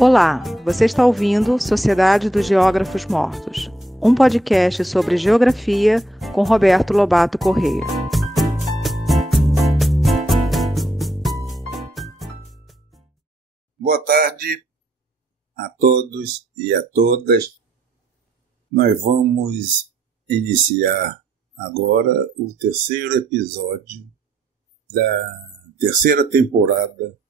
Olá, você está ouvindo Sociedade dos Geógrafos Mortos, um podcast sobre geografia com Roberto Lobato Corrêa. Boa tarde a todos e a todas. Nós vamos iniciar agora o terceiro episódio da terceira temporada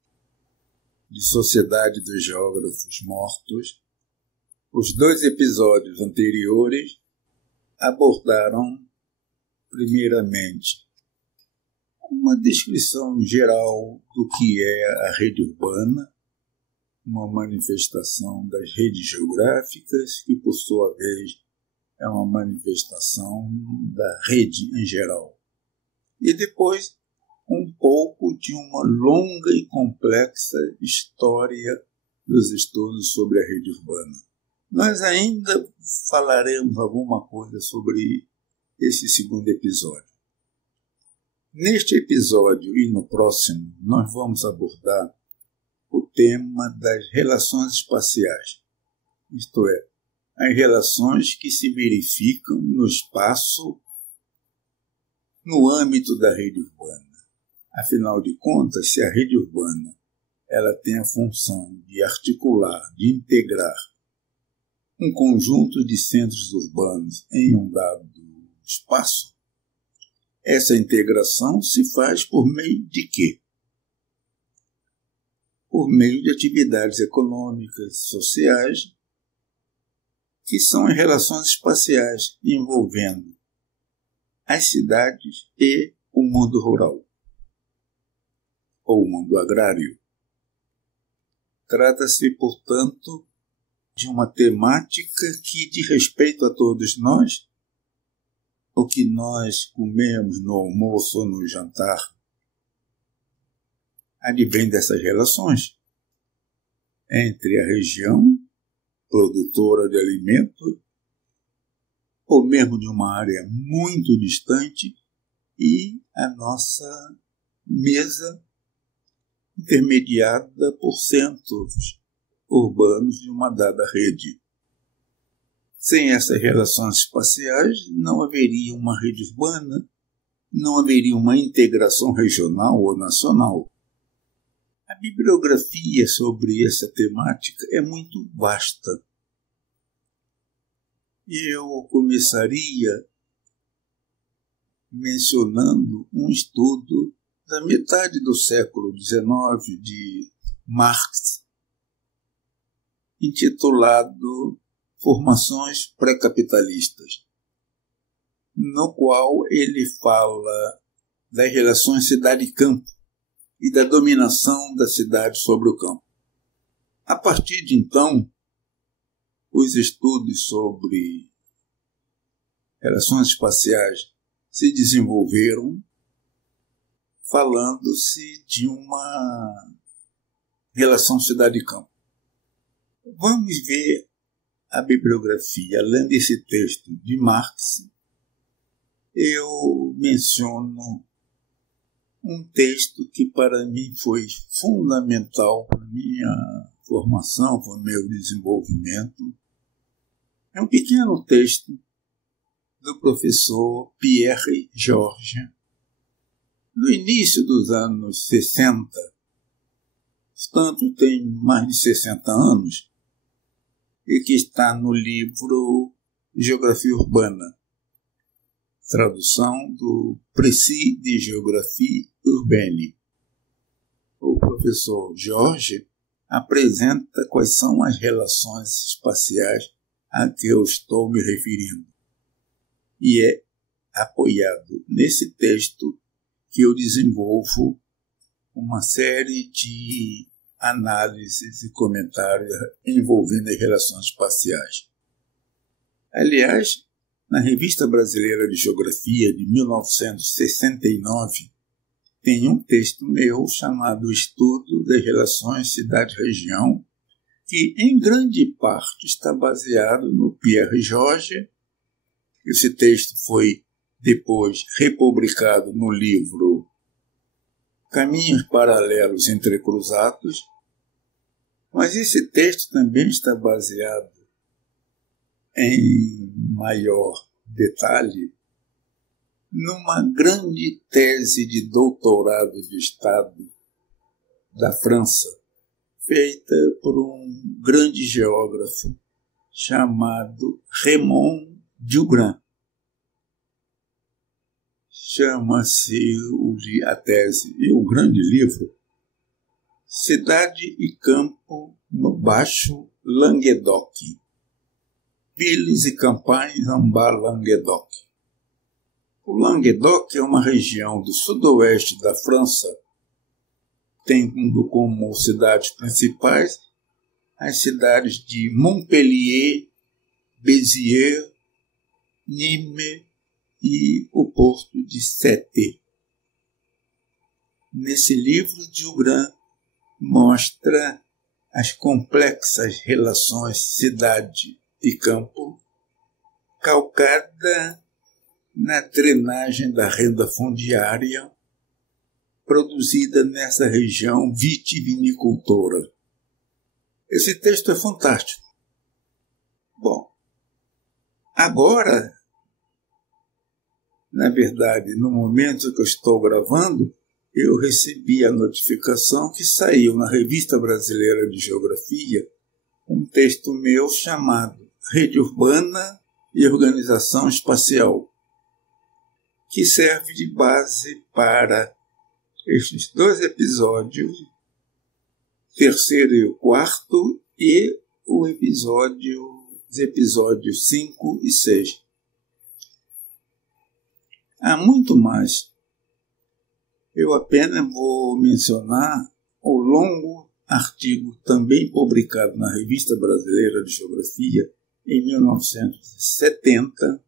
de Sociedade dos Geógrafos Mortos. Os dois episódios anteriores abordaram, primeiramente, uma descrição geral do que é a rede urbana, uma manifestação das redes geográficas, que, por sua vez, é uma manifestação da rede em geral. E depois, um pouco de uma longa e complexa história dos estudos sobre a rede urbana. Nós ainda falaremos alguma coisa sobre esse segundo episódio. Neste episódio e no próximo, nós vamos abordar o tema das relações espaciais, isto é, as relações que se verificam no espaço no âmbito da rede urbana. Afinal de contas, se a rede urbana ela tem a função de articular, de integrar um conjunto de centros urbanos em um dado espaço, essa integração se faz por meio de quê? Por meio de atividades econômicas e sociais, que são as relações espaciais envolvendo as cidades e o mundo rural, ou o mundo agrário. Trata-se, portanto, de uma temática que diz respeito a todos nós. O que nós comemos no almoço ou no jantar advém dessas relações entre a região produtora de alimento, ou mesmo de uma área muito distante, e a nossa mesa intermediada por centros urbanos de uma dada rede. Sem essas relações espaciais, não haveria uma rede urbana, não haveria uma integração regional ou nacional. A bibliografia sobre essa temática é muito vasta. Eu começaria mencionando um estudo da metade do século XIX de Marx, intitulado Formações Pré-Capitalistas, no qual ele fala das relações cidade-campo e da dominação da cidade sobre o campo. A partir de então, os estudos sobre relações espaciais se desenvolveram falando-se de uma relação cidade-campo. Vamos ver a bibliografia. Além desse texto de Marx, eu menciono um texto que para mim foi fundamental para a minha formação, para o meu desenvolvimento. É um pequeno texto do professor Pierre Georges, no início dos anos 60, portanto tem mais de 60 anos, e que está no livro Geografia Urbana, tradução do Précis de Géographie Urbaine. O professor Georges apresenta quais são as relações espaciais a que eu estou me referindo. E é apoiado nesse texto que eu desenvolvo uma série de análises e comentários envolvendo as relações espaciais. Aliás, na Revista Brasileira de Geografia de 1969, tem um texto meu chamado Estudo das Relações Cidade-Região, que em grande parte está baseado no Pierre Georges. Esse texto foi depois republicado no livro Caminhos Paralelos Entrecruzados, Mas esse texto também está baseado em maior detalhe numa grande tese de doutorado de Estado da França, feita por um grande geógrafo chamado Raymond Dugrin. Chama-se a tese e o grande livro Cidade e Campo no Baixo Languedoc. Villes e campagnes en bas Languedoc. O Languedoc é uma região do sudoeste da França, tendo como cidades principais as cidades de Montpellier, Béziers, Nîmes e o porto de Sète. Nesse livro, Dugrin mostra as complexas relações cidade e campo, calcada na drenagem da renda fundiária produzida nessa região vitivinicultora. Esse texto é fantástico. Bom, agora, na verdade, no momento que eu estou gravando, eu recebi a notificação que saiu na Revista Brasileira de Geografia um texto meu chamado Rede Urbana e Organização Espacial, que serve de base para estes 2 episódios, terceiro e o quarto, e os episódios 5 e 6. Há muito mais. Eu apenas vou mencionar o longo artigo também publicado na Revista Brasileira de Geografia em 1970,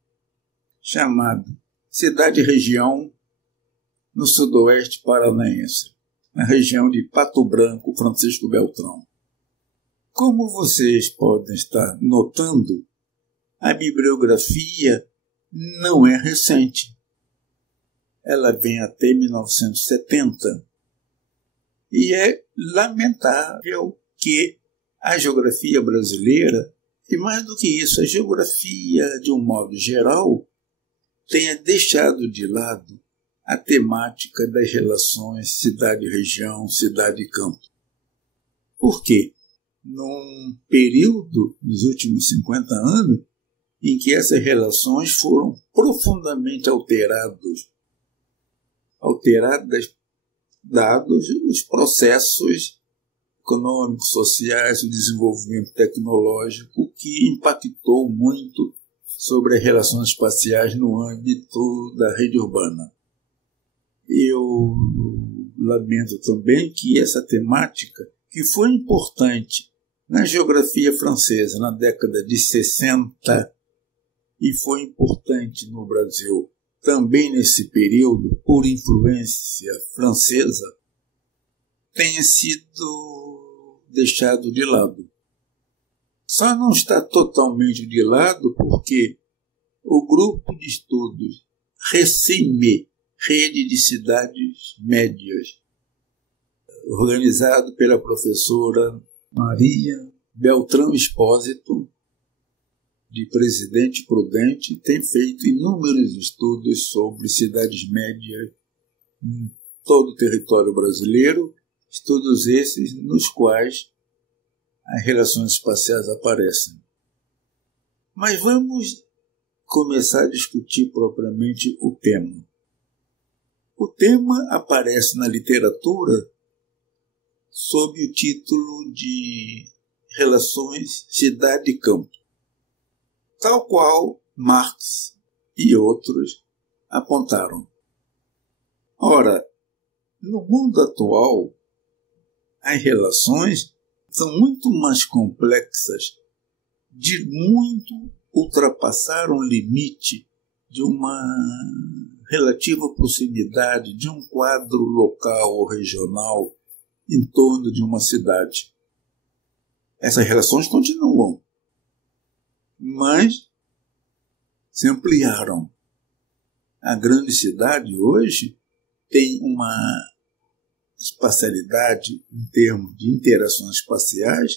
chamado Cidade e Região no Sudoeste Paranaense, na região de Pato Branco, Francisco Beltrão. Como vocês podem estar notando, a bibliografia não é recente. Ela vem até 1970. E é lamentável que a geografia brasileira, e mais do que isso, a geografia de um modo geral, tenha deixado de lado a temática das relações cidade-região, cidade-campo. Por quê? Num período, nos últimos 50 anos, em que essas relações foram profundamente alteradas, dados os processos econômicos, sociais, o desenvolvimento tecnológico que impactou muito sobre as relações espaciais no âmbito da rede urbana. Eu lamento também que essa temática, que foi importante na geografia francesa na década de 60 e foi importante no Brasil também nesse período, por influência francesa, tenha sido deixado de lado. Só não está totalmente de lado porque o grupo de estudos RECIME, Rede de Cidades Médias, organizado pela professora Maria Beltrão Espósito, de Presidente Prudente, tem feito inúmeros estudos sobre cidades médias em todo o território brasileiro, estudos esses nos quais as relações espaciais aparecem. Mas vamos começar a discutir propriamente o tema. O tema aparece na literatura sob o título de Relações Cidade e Campo, tal qual Marx e outros apontaram. Ora, no mundo atual, as relações são muito mais complexas, de muito ultrapassar um limite de uma relativa proximidade de um quadro local ou regional em torno de uma cidade. Essas relações continuam, mas se ampliaram. A grande cidade hoje tem uma espacialidade em termos de interações espaciais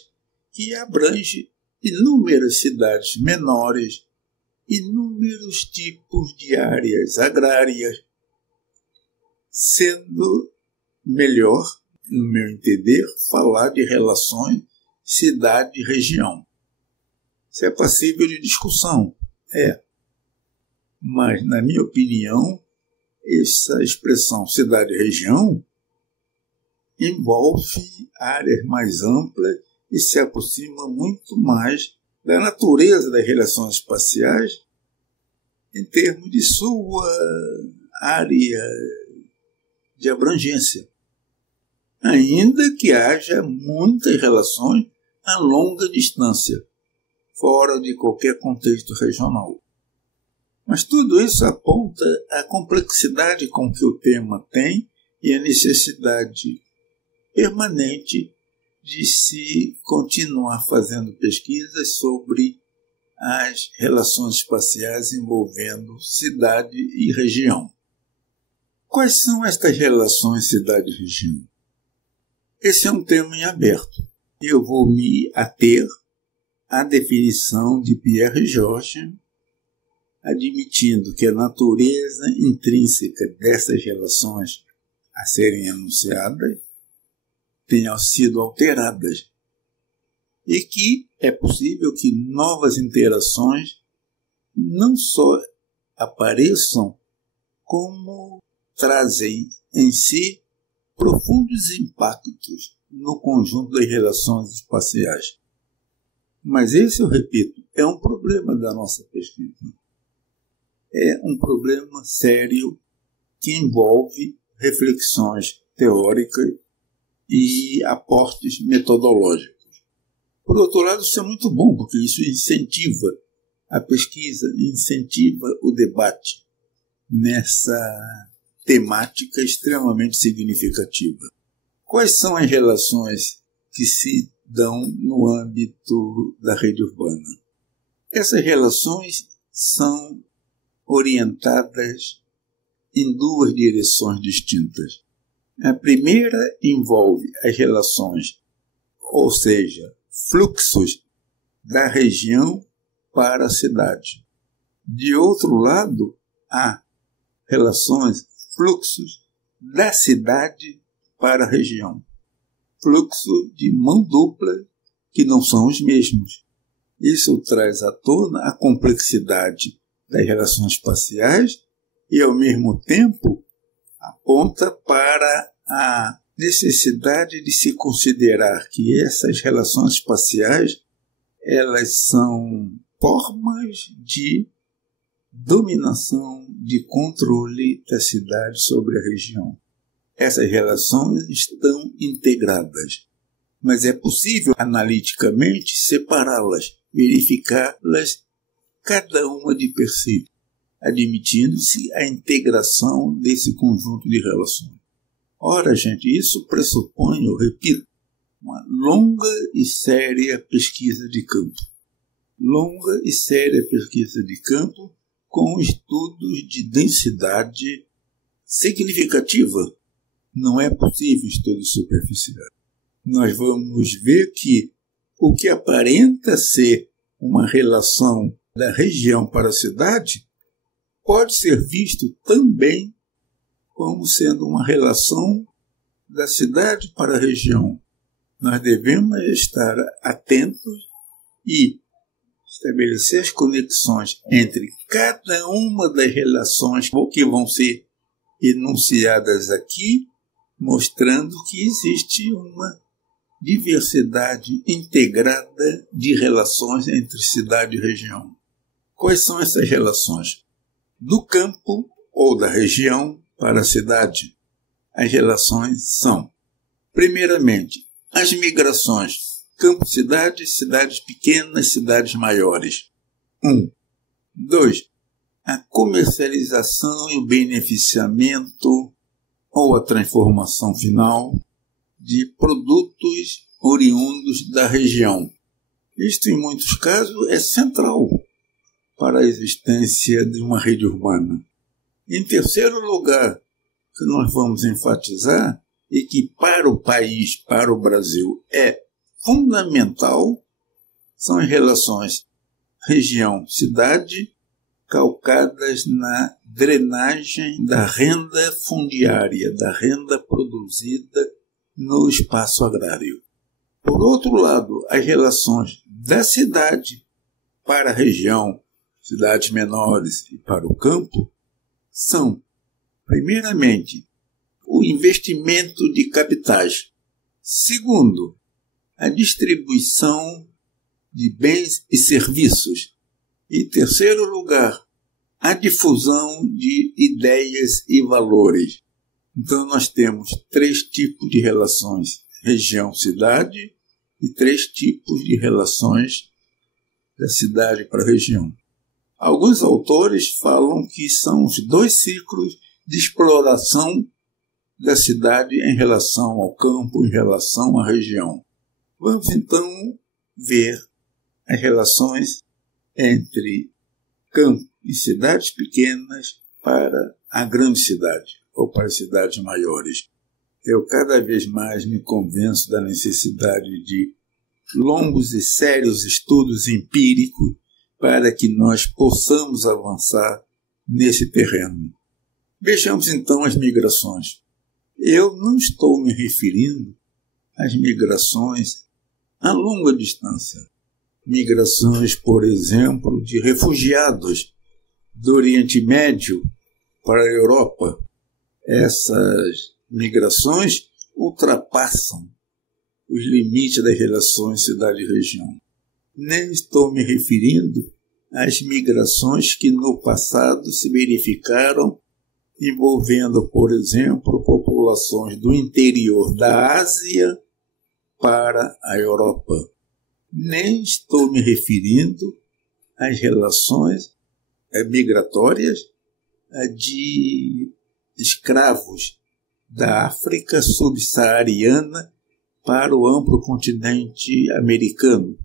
que abrange inúmeras cidades menores, inúmeros tipos de áreas agrárias, sendo melhor, no meu entender, falar de relações cidade-região. Isso é passível de discussão, mas, na minha opinião, essa expressão cidade-região envolve áreas mais amplas e se aproxima muito mais da natureza das relações espaciais em termos de sua área de abrangência, ainda que haja muitas relações a longa distância, fora de qualquer contexto regional. Mas tudo isso aponta a complexidade com que o tema tem e a necessidade permanente de se continuar fazendo pesquisas sobre as relações espaciais envolvendo cidade e região. Quais são estas relações cidade-região? Esse é um tema em aberto. Eu vou me ater à definição de Pierre Georges, admitindo que a natureza intrínseca dessas relações a serem enunciadas tenham sido alteradas e que é possível que novas interações não só apareçam, como trazem em si profundos impactos no conjunto das relações espaciais. Mas esse, eu repito, é um problema da nossa pesquisa. É um problema sério que envolve reflexões teóricas e aportes metodológicos. Por outro lado, isso é muito bom, porque isso incentiva a pesquisa, incentiva o debate nessa temática extremamente significativa. Quais são as relações que se dão no âmbito da rede urbana? Essas relações são orientadas em duas direções distintas. A primeira envolve as relações, ou seja, fluxos da região para a cidade. De outro lado, há relações, fluxos da cidade para a região. Fluxo de mão dupla que não são os mesmos. Isso traz à tona a complexidade das relações espaciais e, ao mesmo tempo, aponta para a necessidade de se considerar que essas relações espaciais elas são formas de dominação, de controle da cidade sobre a região. Essas relações estão integradas, mas é possível analiticamente separá-las, verificá-las cada uma de per si, admitindo-se a integração desse conjunto de relações. Ora, gente, isso pressupõe, eu repito, uma longa e séria pesquisa de campo. Longa e séria pesquisa de campo com estudos de densidade significativa. Não é possível estudo superficial. Nós vamos ver que o que aparenta ser uma relação da região para a cidade pode ser visto também como sendo uma relação da cidade para a região. Nós devemos estar atentos e estabelecer as conexões entre cada uma das relações que vão ser enunciadas aqui, mostrando que existe uma diversidade integrada de relações entre cidade e região. Quais são essas relações? Do campo ou da região para a cidade. As relações são, primeiramente, as migrações, campo-cidade, cidades pequenas, cidades maiores. 2. A comercialização e o beneficiamento ou a transformação final de produtos oriundos da região. Isto, em muitos casos, é central para a existência de uma rede urbana. Em terceiro lugar, que nós vamos enfatizar, e que para o país, para o Brasil, é fundamental, são as relações região-cidade, calcadas na drenagem da renda fundiária, da renda produzida no espaço agrário. Por outro lado, as relações da cidade para a região, cidades menores e para o campo, são, primeiramente, o investimento de capitais. Segundo, a distribuição de bens e serviços. E, em terceiro lugar, a difusão de ideias e valores. Então, nós temos 3 tipos de relações: região-cidade e 3 tipos de relações da cidade para a região. Alguns autores falam que são os 2 ciclos de exploração da cidade em relação ao campo, em relação à região. Vamos, então, ver as relações entre campo e cidades pequenas para a grande cidade, ou para as cidades maiores. Eu cada vez mais me convenço da necessidade de longos e sérios estudos empíricos para que nós possamos avançar nesse terreno. Vejamos então as migrações. Eu não estou me referindo às migrações a longa distância. Migrações, por exemplo, de refugiados do Oriente Médio para a Europa. Essas migrações ultrapassam os limites das relações cidade-região. Nem estou me referindo às migrações que no passado se verificaram envolvendo, por exemplo, populações do interior da Ásia para a Europa. Nem estou me referindo às relações migratórias de escravos da África subsaariana para o amplo continente americano.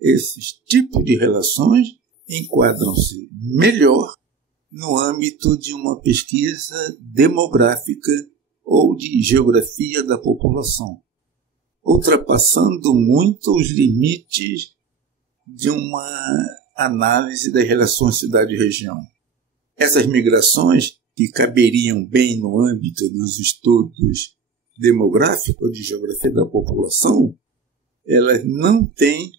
Esses tipos de relações enquadram-se melhor no âmbito de uma pesquisa demográfica ou de geografia da população, ultrapassando muito os limites de uma análise das relações cidade-região. Essas migrações, que caberiam bem no âmbito dos estudos demográficos de geografia da população, elas não têm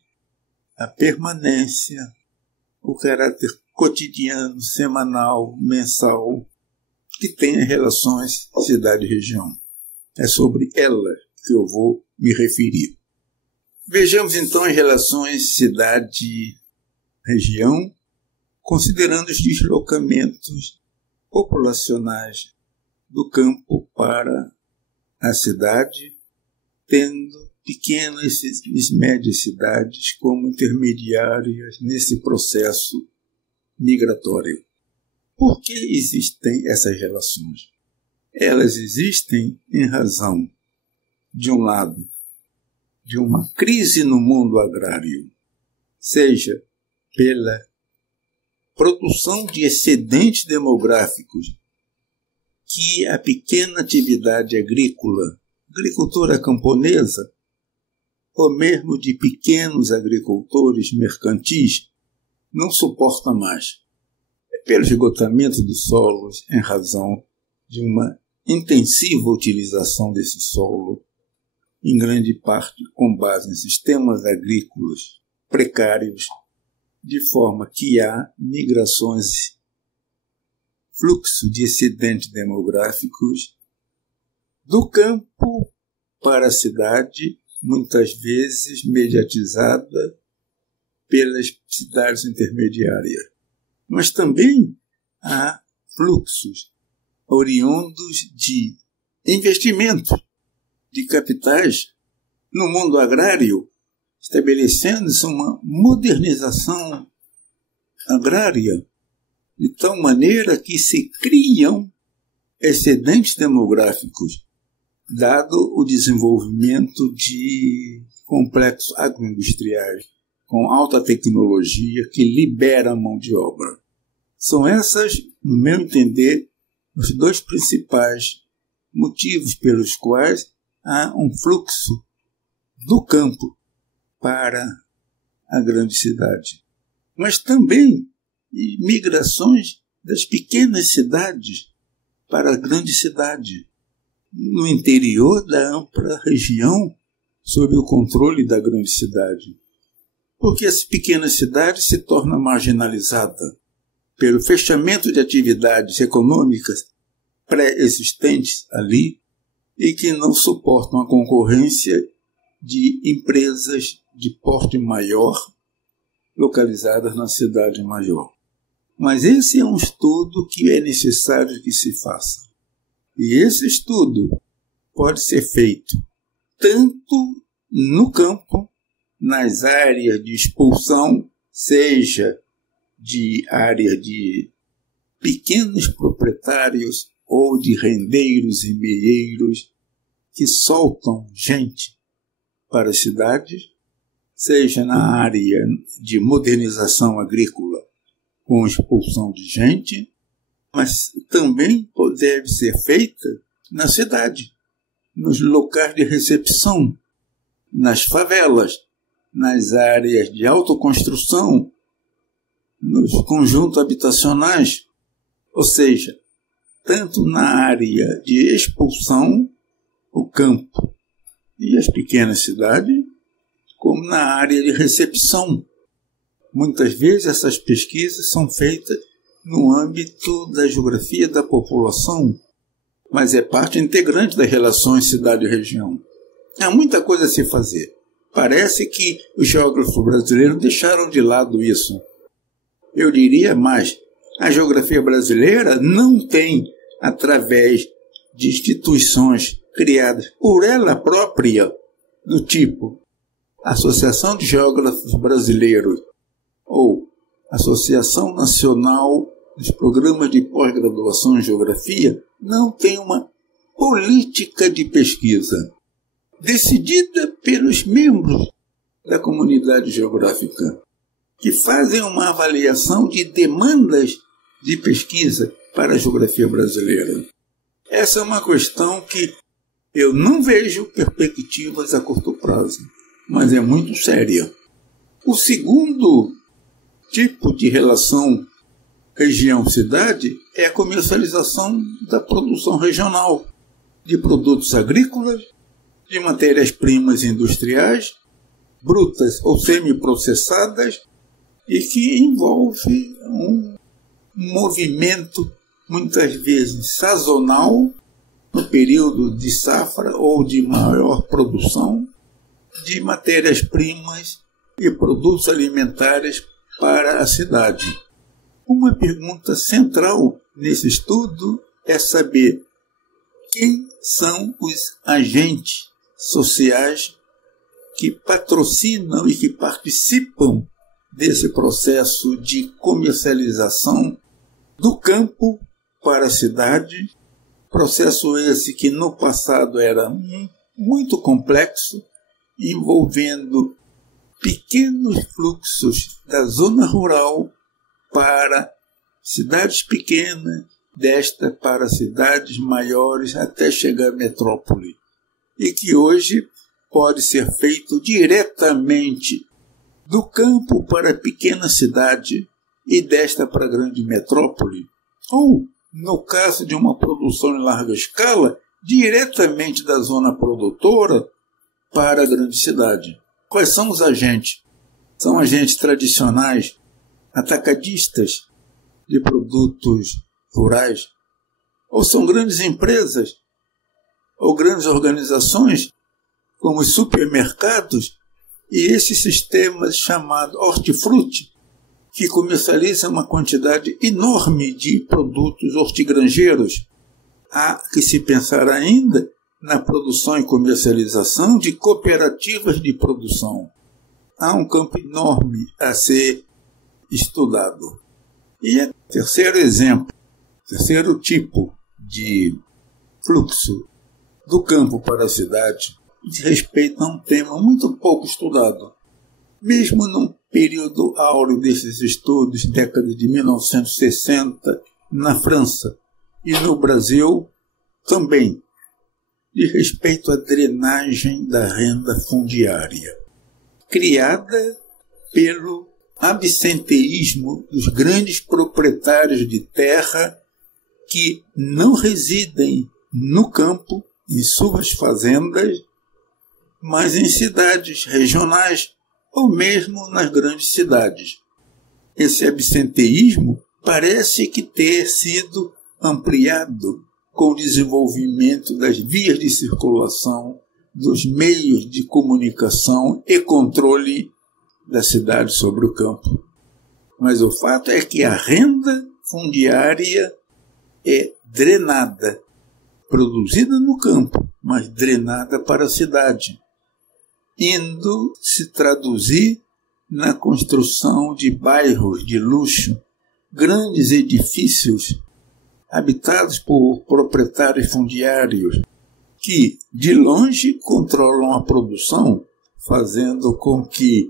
a permanência, o caráter cotidiano, semanal, mensal, que tem as relações cidade-região. É sobre elas que eu vou me referir. Vejamos então as relações cidade-região, considerando os deslocamentos populacionais do campo para a cidade, tendo pequenas e médias cidades como intermediárias nesse processo migratório. Por que existem essas relações? Elas existem em razão, de um lado, de uma crise no mundo agrário, seja pela produção de excedentes demográficos que a pequena atividade agrícola, agricultura camponesa, ou mesmo de pequenos agricultores mercantis, não suporta mais. É pelo esgotamento dos solos, em razão de uma intensiva utilização desse solo, em grande parte com base em sistemas agrícolas precários, de forma que há migrações, fluxo de excedentes demográficos do campo para a cidade, muitas vezes mediatizada pelas cidades intermediárias. Mas também há fluxos oriundos de investimentos de capitais no mundo agrário, estabelecendo-se uma modernização agrária de tal maneira que se criam excedentes demográficos, dado o desenvolvimento de complexos agroindustriais com alta tecnologia que libera a mão de obra. São essas, no meu entender, os 2 principais motivos pelos quais há um fluxo do campo para a grande cidade. Mas também migrações das pequenas cidades para a grande cidade, no interior da ampla região, sob o controle da grande cidade. Porque as pequenas cidades se tornam marginalizadas pelo fechamento de atividades econômicas pré-existentes ali e que não suportam a concorrência de empresas de porte maior localizadas na cidade maior. Mas esse é um estudo que é necessário que se faça. E esse estudo pode ser feito tanto no campo, nas áreas de expulsão, seja de área de pequenos proprietários ou de rendeiros e meeiros que soltam gente para as cidades, seja na área de modernização agrícola com expulsão de gente, mas também deve ser feita na cidade, nos locais de recepção, nas favelas, nas áreas de autoconstrução, nos conjuntos habitacionais, ou seja, tanto na área de expulsão, o campo e as pequenas cidades, como na área de recepção. Muitas vezes essas pesquisas são feitas no âmbito da geografia da população, mas é parte integrante das relações cidade-região. Há muita coisa a se fazer. Parece que os geógrafos brasileiros deixaram de lado isso. Eu diria mais, a geografia brasileira não tem, através de instituições criadas por ela própria, do tipo Associação de Geógrafos Brasileiros ou Associação Nacional dos Programas de Pós-Graduação em Geografia, não tem uma política de pesquisa decidida pelos membros da comunidade geográfica, que fazem uma avaliação de demandas de pesquisa para a geografia brasileira. Essa é uma questão que eu não vejo perspectivas a curto prazo, mas é muito séria. O segundo tipo de relação região-cidade é a comercialização da produção regional, de produtos agrícolas, de matérias-primas industriais, brutas ou semiprocessadas, e que envolve um movimento, muitas vezes sazonal, no período de safra ou de maior produção, de matérias-primas e produtos alimentares para a cidade. Uma pergunta central nesse estudo é saber quem são os agentes sociais que patrocinam e que participam desse processo de comercialização do campo para a cidade, processo esse que no passado era muito complexo, envolvendo pequenos fluxos da zona rural para cidades pequenas, desta para cidades maiores até chegar à metrópole, e que hoje pode ser feito diretamente do campo para a pequena cidade e desta para a grande metrópole, ou, no caso de uma produção em larga escala, diretamente da zona produtora para a grande cidade. Quais são os agentes? São agentes tradicionais, atacadistas de produtos rurais, ou são grandes empresas, ou grandes organizações, como os supermercados, e esse sistema chamado hortifruti, que comercializa uma quantidade enorme de produtos hortigranjeiros. Há que se pensar ainda na produção e comercialização de cooperativas de produção. Há um campo enorme a ser estudado. E o terceiro exemplo, terceiro tipo de fluxo do campo para a cidade, diz respeito a um tema muito pouco estudado. Mesmo num período áureo desses estudos, década de 1960, na França e no Brasil também, diz respeito à drenagem da renda fundiária, criada pelo absenteísmo dos grandes proprietários de terra que não residem no campo, em suas fazendas, mas em cidades regionais ou mesmo nas grandes cidades. Esse absenteísmo parece que ter sido ampliado com o desenvolvimento das vias de circulação, dos meios de comunicação e controle da cidade sobre o campo. Mas o fato é que a renda fundiária é drenada, produzida no campo, mas drenada para a cidade, indo se traduzir na construção de bairros de luxo, grandes edifícios habitados por proprietários fundiários que, de longe, controlam a produção, fazendo com que,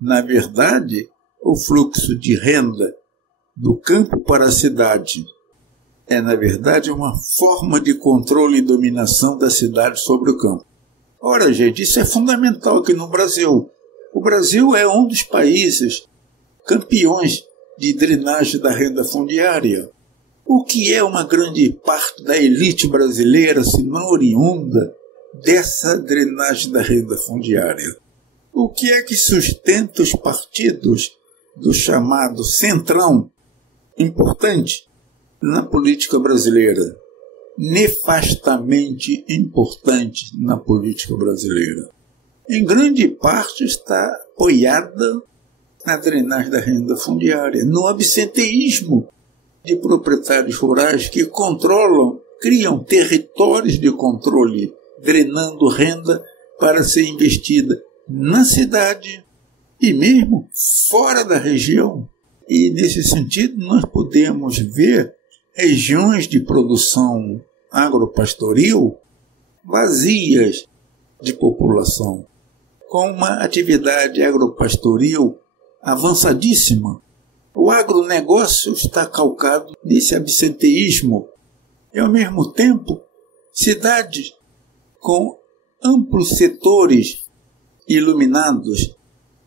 na verdade, o fluxo de renda do campo para a cidade é, na verdade, uma forma de controle e dominação da cidade sobre o campo. Ora, gente, isso é fundamental aqui no Brasil. O Brasil é um dos países campeões de drenagem da renda fundiária. O que é uma grande parte da elite brasileira, se não oriunda dessa drenagem da renda fundiária? O que é que sustenta os partidos do chamado centrão importante na política brasileira? Nefastamente importante na política brasileira. Em grande parte está apoiada na drenagem da renda fundiária, no absenteísmo de proprietários rurais que controlam, criam territórios de controle, drenando renda para ser investida na cidade e mesmo fora da região. E, nesse sentido, nós podemos ver regiões de produção agropastoril vazias de população, com uma atividade agropastoril avançadíssima. O agronegócio está calcado nesse absenteísmo e, ao mesmo tempo, cidades com amplos setores iluminados,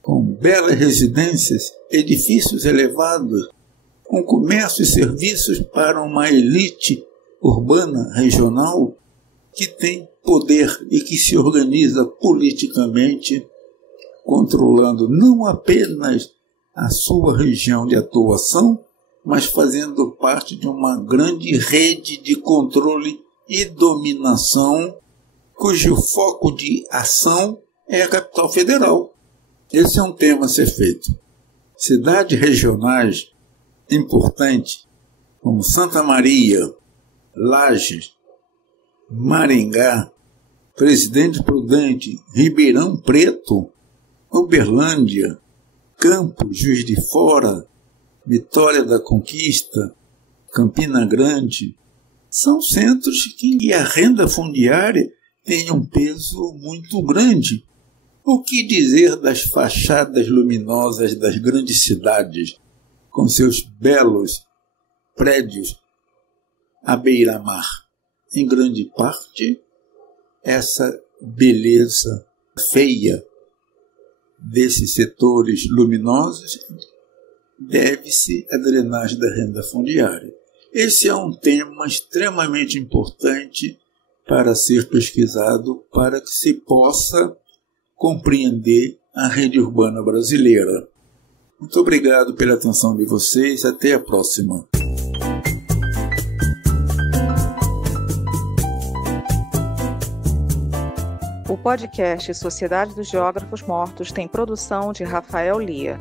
com belas residências, edifícios elevados, com comércio e serviços para uma elite urbana regional que tem poder e que se organiza politicamente, controlando não apenas a sua região de atuação, mas fazendo parte de uma grande rede de controle e dominação, cujo foco de ação é a capital federal. Esse é um tema a ser feito. Cidades regionais importantes, como Santa Maria, Lages, Maringá, Presidente Prudente, Ribeirão Preto, Uberlândia, Campos, Juiz de Fora, Vitória da Conquista, Campina Grande, são centros que a renda fundiária tem um peso muito grande. O que dizer das fachadas luminosas das grandes cidades, com seus belos prédios à beira-mar? Em grande parte, essa beleza feia desses setores luminosos deve-se à drenagem da renda fundiária. Esse é um tema extremamente importante para ser pesquisado, para que se possa compreender a rede urbana brasileira. Muito obrigado pela atenção de vocês. Até a próxima. O podcast Sociedade dos Geógrafos Mortos tem produção de Rafael Lia.